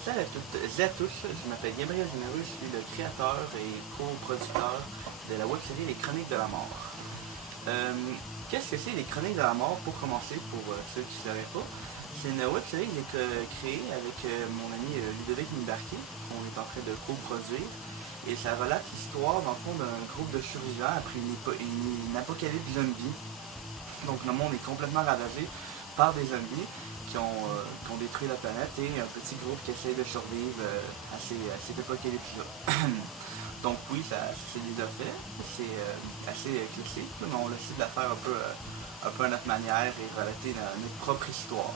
Salut à toutes et à tous, je m'appelle Gabriel Généreux, je suis le créateur et co-producteur de la web-série Les Chroniques de la Mort. Euh, Qu'est-ce que c'est Les Chroniques de la Mort pour commencer, pour ceux qui ne savaient pas? C'est une web-série que j'ai créée avec mon ami Ludovic Mimbarquet, qu'on est en train de co-produire. Et ça relate l'histoire, dans le fond, d'un groupe de survivants après une apocalypse zombie. Donc le monde est complètement ravagé par des zombies qui ont détruit la planète et un petit groupe qui essaie de survivre à cette apocalypse-là. Donc oui, ça s'est déjà fait, c'est assez classique, mais on essaie de la faire un peu à notre manière et relater notre propre histoire.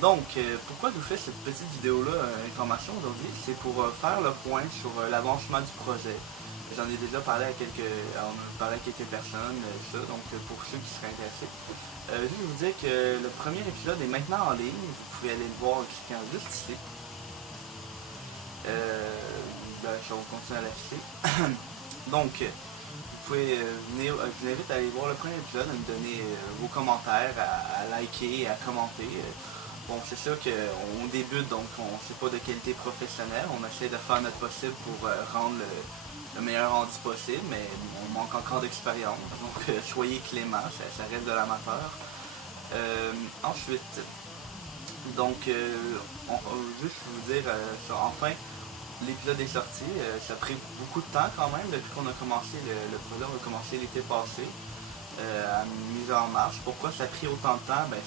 Donc, pourquoi je vous fais cette petite vidéo-là, information aujourd'hui? C'est pour faire le point sur l'avancement du projet. J'en ai déjà parlé on a parlé à quelques personnes, donc pour ceux qui seraient intéressés. Je vais vous dire que le premier épisode est maintenant en ligne, vous pouvez aller le voir en cliquant juste ici. Je vais continuer à l'afficher. Donc, vous pouvez venir, je vous invite à aller voir le premier épisode, à me donner vos commentaires, à liker et à commenter. Bon, c'est sûr qu'on débute, donc on ne sait pas de qualité professionnelle. On essaie de faire notre possible pour rendre le meilleur rendu possible, mais on manque encore d'expérience. Donc, soyez clément, ça reste de l'amateur. Ensuite, donc, juste vous dire, enfin, l'épisode est sorti. Ça a pris beaucoup de temps quand même depuis qu'on a commencé le projet. On a commencé l'été passé à mise en marche. Pourquoi ça a pris autant de temps? Ben,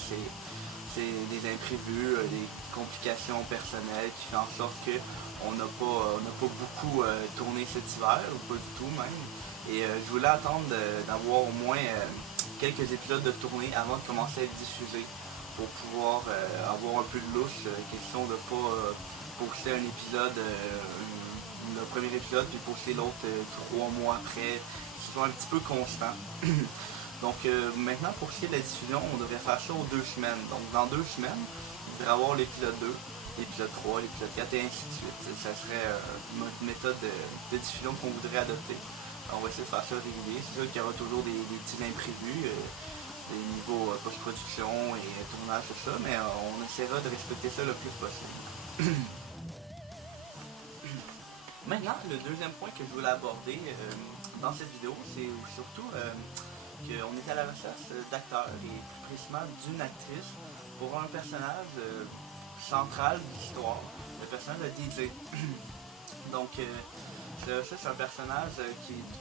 c'est des imprévus, des complications personnelles qui font en sorte qu'on n'a pas beaucoup tourné cet hiver, ou pas du tout même. Et je voulais attendre d'avoir au moins quelques épisodes de tournée avant de commencer à être diffusé pour pouvoir avoir un peu de louche, question de pas poster un épisode, le premier épisode, puis poster l'autre 3 mois après, soit un petit peu constant. Donc maintenant, pour ce qui est de la diffusion, on devrait faire ça en 2 semaines. Donc dans 2 semaines, vous devrait avoir l'épisode 2, l'épisode 3, l'épisode 4 et ainsi de suite. Ça serait notre méthode de diffusion qu'on voudrait adopter. Alors, on va essayer de faire ça régulier. C'est sûr qu'il y aura toujours des petits imprévus, des niveaux post-production et tournage, tout ça, mais on essaiera de respecter ça le plus possible. Maintenant, le deuxième point que je voulais aborder dans cette vidéo, c'est surtout qu'on est à la recherche d'acteurs et plus précisément d'une actrice pour un personnage central de l'histoire, le personnage de DJ. Donc, je cherche un personnage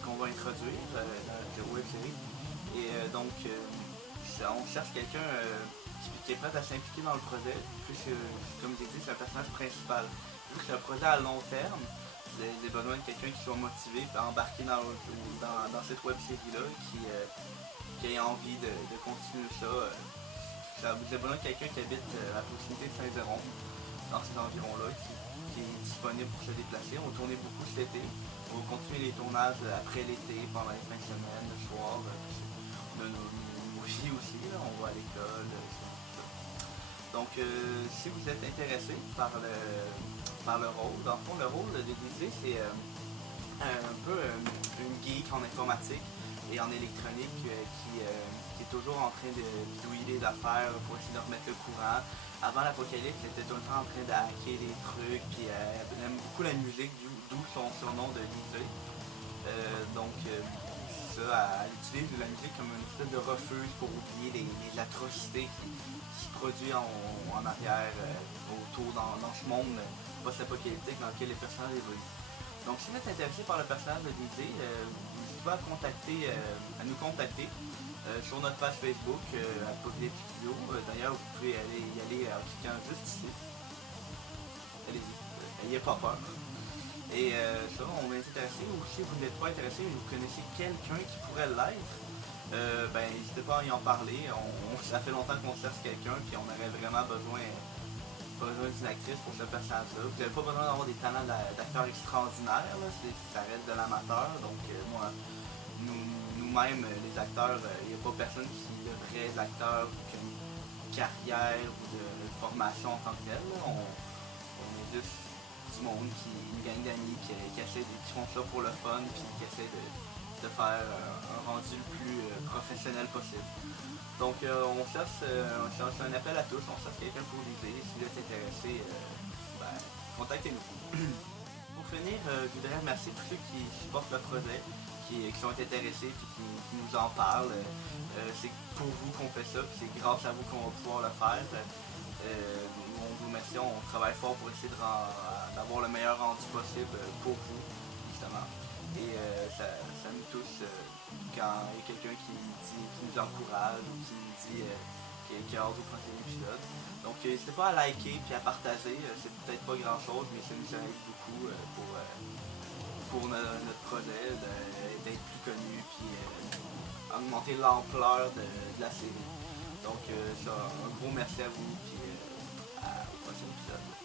qu'on va introduire dans la web série. Et donc, on cherche quelqu'un qui est prêt à s'impliquer dans le projet, puisque, comme j'ai dit, c'est un personnage principal. Vu que c'est un projet à long terme, j'ai besoin de quelqu'un qui soit motivé à embarquer dans cette web série-là, qui ait envie de continuer ça. J'ai besoin de quelqu'un qui habite à proximité de Saint-Zéron, dans ces environs-là, qui est disponible pour se déplacer. On tournait beaucoup cet été. On va continuer les tournages après l'été, pendant les fins de semaine, le soir. On a nos vies aussi, là. On va à l'école. Donc, si vous êtes intéressé par le rôle, dans le fond, le rôle de DJ, c'est un peu une geek en informatique et en électronique qui est toujours en train de bidouiller les affaires pour essayer de remettre le courant. Avant l'apocalypse, elle était tout le temps en train de hacker des trucs, puis elle aime beaucoup la musique, d'où son surnom de DJ. Donc, ça, elle utilise la musique comme une espèce de refuge pour oublier les atrocités qui se produisent en arrière, autour, dans ce monde post-apocalyptique dans lequel les personnages évoluent. Donc, si vous êtes intéressé par le personnage de DJ, n'hésitez pas à nous contacter sur notre page Facebook, Apocalypse Studio. D'ailleurs, vous pouvez y aller en cliquant juste ici. Allez-y, n'ayez pas peur. Et ça, on est intéressé, ou si vous n'êtes pas intéressé et vous connaissez quelqu'un qui pourrait l'être, n'hésitez pas à y en parler. Ça fait longtemps qu'on cherche quelqu'un, puis on aurait vraiment besoin d'une actrice pour ce personnage-là. Vous n'avez pas besoin d'avoir des talents d'acteurs extraordinaires, là. Ça reste de l'amateur. Donc nous-mêmes, les acteurs, il n'y a pas personne qui est de vrais acteurs qui ont une carrière ou de formation en tant que telle. On est juste du monde une gang d'amis qui font ça pour le fun, puis qui essaie de faire un rendu le plus professionnel possible. Donc on cherche un appel à tous, on cherche quelqu'un pour l'idée. Si vous êtes intéressé, ben, contactez-nous. Pour finir, je voudrais remercier tous ceux qui supportent le projet, qui sont intéressés et qui nous en parlent. C'est pour vous qu'on fait ça, c'est grâce à vous qu'on va pouvoir le faire. On vous remercie, on travaille fort pour essayer d'avoir le meilleur rendu possible pour vous, justement. Et ça nous touche quand il y a quelqu'un qui nous encourage ou qui nous dit qu'il a hâte au prochain épisode. Donc n'hésitez pas à liker et à partager, c'est peut-être pas grand chose, mais ça nous aide beaucoup pour notre projet d'être plus connu et augmenter l'ampleur de la série. Donc un gros merci à vous et au prochain épisode.